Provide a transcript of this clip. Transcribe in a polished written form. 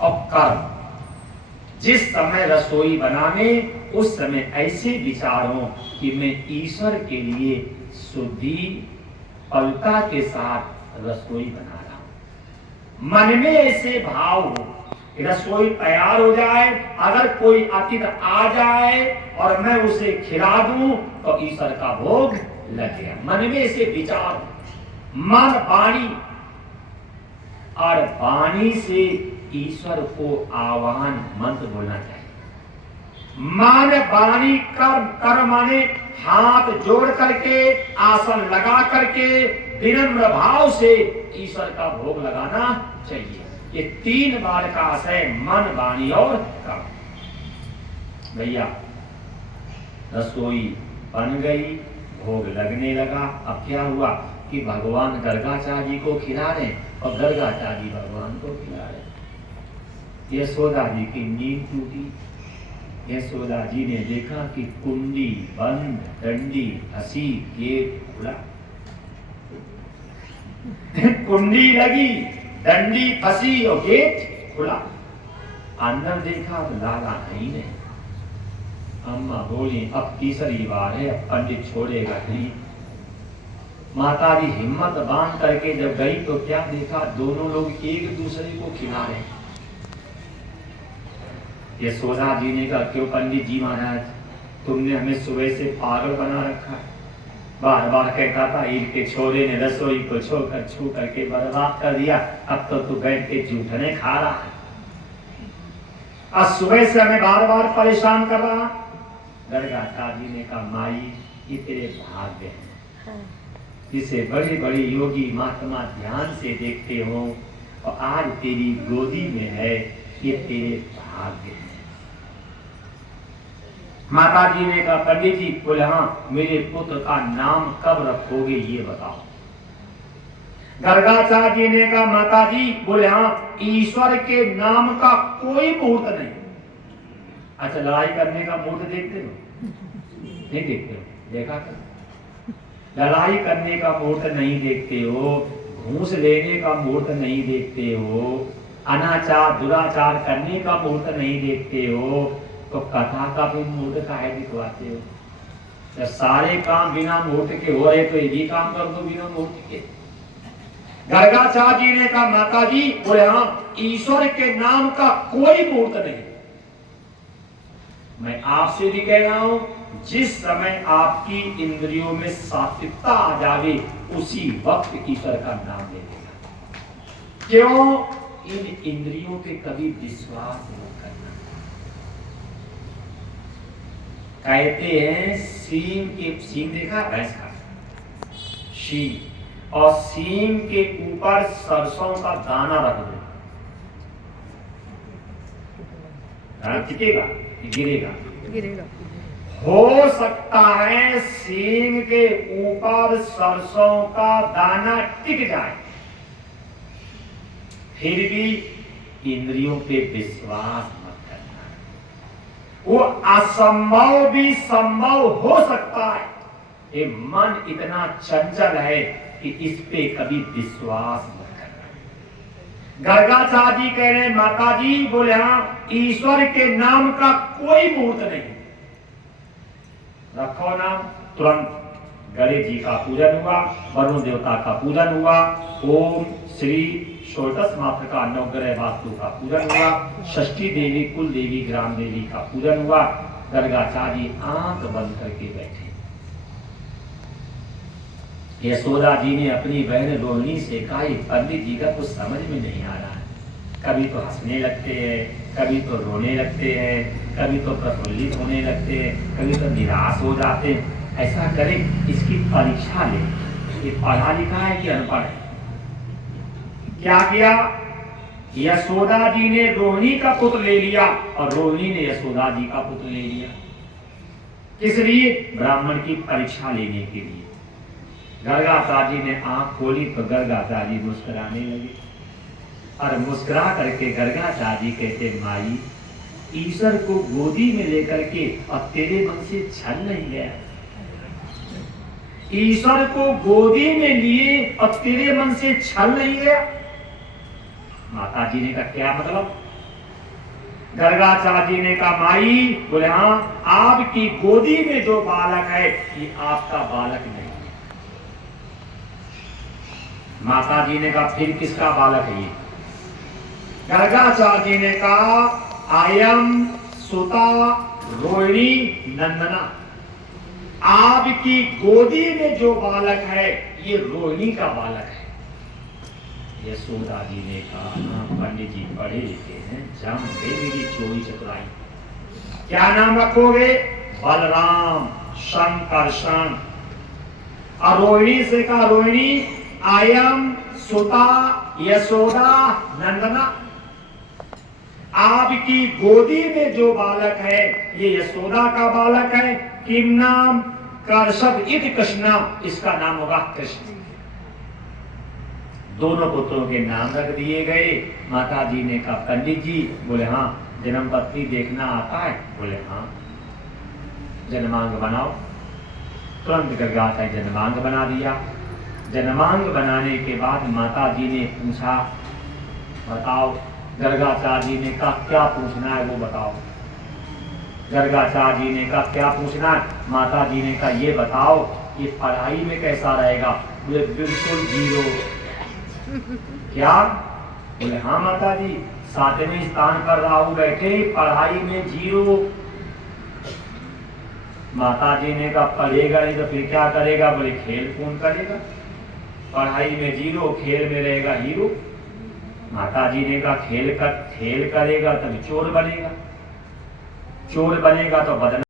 और कर्म। जिस समय रसोई बनाने उस समय ऐसे विचारों कि मैं ईश्वर के लिए शुद्धि पलता के साथ रसोई बना रहा हूं। मन में ऐसे भाव हो, रसोई तैयार हो जाए, अगर कोई अतिथि आ जाए और मैं उसे खिला दूं तो ईश्वर का भोग लग गया। मन में ऐसे विचार, मन वाणी और वाणी से ईश्वर को आह्वान मंत्र बोलना चाहिए। मन वाणी कर्म, कर्म माने हाथ जोड़ करके आसन लगा करके विनम्र भाव से ईश्वर का भोग लगाना चाहिए। ये 3 बार का आशय मन वाणी और कर्म। भैया रसोई बन गई, भोग लगने लगा। अब क्या हुआ कि भगवान गर्गाचार्य जी को खिला रहे और गर्गाचार्य जी भगवान को खिला रहे। यशोदा जी की नींद टूटी। यशोदा जी ने देखा कि कुंडी बंद, डंडी फंसी, गेट खुला। कुंडी लगी, डंडी फंसी और गेट खुला। अंदर देखा तो लाला नहीं है। अम्मा बोली अब तीसरी बार है, अब पंडित छोड़ेगा नहीं। माता जी हिम्मत बांध करके जब गई तो क्या देखा, दोनों लोग एक दूसरे को खिला रहे। यशोदा जी ने कहा क्यों पंडित जी महाराज, तुमने हमें सुबह से पागल बना रखा है। बार बार कहता था ईद के छोरे ने रसोई को छू करके बर्बाद कर दिया, अब तो तू बैठ के जूठने खा रहा है। आज सुबह से हमें बार बार परेशान कर रहा। गर्गाचार्य जी ने कहा माई ये तेरे भाग्य है, जिसे बड़े बड़े योगी महात्मा ध्यान से देखते हो और आज तेरी गोदी में है, ये तेरे भाग्य है। माता जी ने कहा पंडित जी, बोले हाँ, मेरे पुत्र का नाम कब रखोगे ये बताओ। गर्गाचार्य जी ने कहा माता जी, बोले हाँ, ईश्वर के नाम का कोई मुहूर्त नहीं। अच्छा लड़ाई करने का मुहूर्त देखते हो? नहीं देखते हो? देखा था लड़ाई करने का मुहूर्त नहीं देखते हो, घूस लेने का मुहूर्त नहीं देखते हो, अनाचार दुराचार करने का मुहूर्त नहीं देखते हो, तो कथा का भी मुहूर्त काहे दिखवाते हो? जब सारे काम बिना मुहूर्त के हो रहे तो ये भी काम कर दो बिना मुहूर्त के। गर्गाचार्य जी ने कहा माता जी, बोले हाँ, ईश्वर के नाम का कोई मुहूर्त नहीं। मैं आपसे भी कह रहा हूं, जिस समय आपकी इंद्रियों में सात्विकता आ जावे उसी वक्त ईश्वर का नाम ले लेना। क्यों? इन इंद्रियों पे कभी विश्वास नहीं करना। कहते हैं सींग देखा भैंस का सींग, और सींग के ऊपर सरसों का दाना रख दो, दाना टिकेगा गिरेगा? गिरेगा। हो सकता है सींग के ऊपर सरसों का दाना टिक जाए, फिर भी इंद्रियों पे विश्वास मत करना। वो असंभव भी संभव हो सकता है। ये मन इतना चंचल है कि इस पे कभी विश्वास मत करना। गर्गाचार्य जी कह रहे हैं माता जी, बोले हाँ, ईश्वर के नाम का कोई मुहूर्त नहीं। रखो नाम, तुरंत गणेश जी का पूजन हुआ, वरुण देवता का पूजन हुआ, ओम श्री षोडश मात्र का नवग्रह वास्तु का पूजन हुआ, षष्ठी देवी कुल देवी ग्राम देवी का पूजन हुआ। गर्गाचार्य जी आंख बंद करके बैठे। यशोदा जी ने अपनी बहन रोहिणी से कहा पंडित जी का कुछ समझ में नहीं आ रहा है, कभी तो हंसने लगते हैं, कभी तो रोने लगते हैं, कभी तो प्रफुल्लित होने लगते हैं, कभी तो निराश हो जाते हैं। ऐसा करें इसकी परीक्षा ले, ये पढ़ा लिखा है कि अनपढ़ है? क्या किया? यशोदा जी ने रोहिणी का पुत्र ले लिया और रोहिणी ने यशोदा जी का पुत्र ले लिया। किस लिए? ब्राह्मण की परीक्षा लेने के लिए। गर्गाचार्य जी ने आंख खोली तो गर्गाचार्य जी मुस्कुराने लगे और मुस्कुरा करके गर्गाचार्य जी कहते माई, ईश्वर को गोदी में लेकर के अब तेरे मन से छल नहीं गया? ईश्वर को गोदी में लिए अब तेरे मन से छल नहीं गया? माता जी ने कहा क्या मतलब? गर्गाचार्य जी ने कहा माई, बोले हाँ, आपकी गोदी में जो बालक है ये आपका बालक नहीं है। माता जी ने कहा फिर किसका बालक है ये? गर्गाचार्य जी ने कहा आयम सुता रोहिणी नंदना, आपकी गोदी में जो बालक है ये रोहिणी का बालक है। यशोदा जी ने कहा पंडित जी पढ़े लिखे हैं, जान दे मेरी चोरी चतुराई, क्या नाम रखोगे? बलराम शंकरषण। और रोहिणी से कहा रोहिणी आयम सुता यशोदा नंदना, आपकी गोदी में जो बालक है ये यशोदा का बालक है। किम नाम? कर्षभ इति कृष्ण, इसका नाम होगा कृष्ण। दोनों पुत्रों के नाम रख दिए गए। माता जी ने कहा पंडित जी, बोले हाँ, जन्म पत्री देखना आता है? बोले हाँ। जन्मांग बनाओ। तुरंत गर्गाचार्य जन्मांग बना दिया। जन्मांग बनाने के बाद माता जी ने पूछा बताओ। गर्गाचार्य जी ने कहा क्या पूछना है वो बताओ। गर्गाचार्य जी ने कहा क्या पूछना है? माता जी ने कहा ये बताओ ये पढ़ाई में कैसा रहेगा? बोले बिल्कुल जीरो। क्या? बोले हाँ माता जी, 7वें स्थान पर राहु बैठे, पढ़ाई में जीरो। माता जी ने कहा पढ़ेगा नहीं तो फिर क्या करेगा? बोले खेल कूद करेगा। पढ़ाई में जीरो, खेल में रहेगा हीरो। माता जी ने कहा खेल करेगा तब चोर बनेगा, चोर बनेगा तो बदनाम